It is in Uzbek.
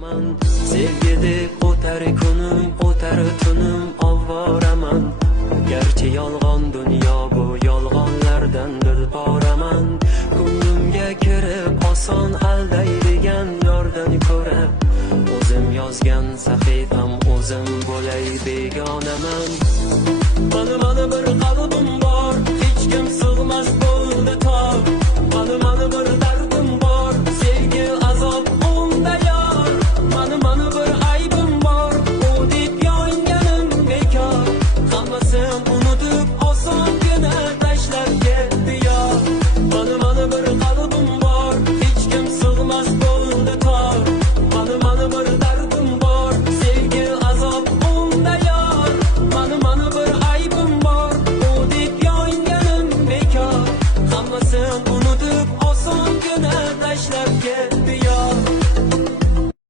Man sevgi deb o'tar kunim, o'tar tunim ovvoraman. Garchi yolg'on dunyo bu, yolg'onlardan dilporaman. Ko'nglimga kirib oson aldaydigan yordan ko'ra, o'zim yozgan sahifam o'zim bo'lay begonaman. Mana bir qalbim bor.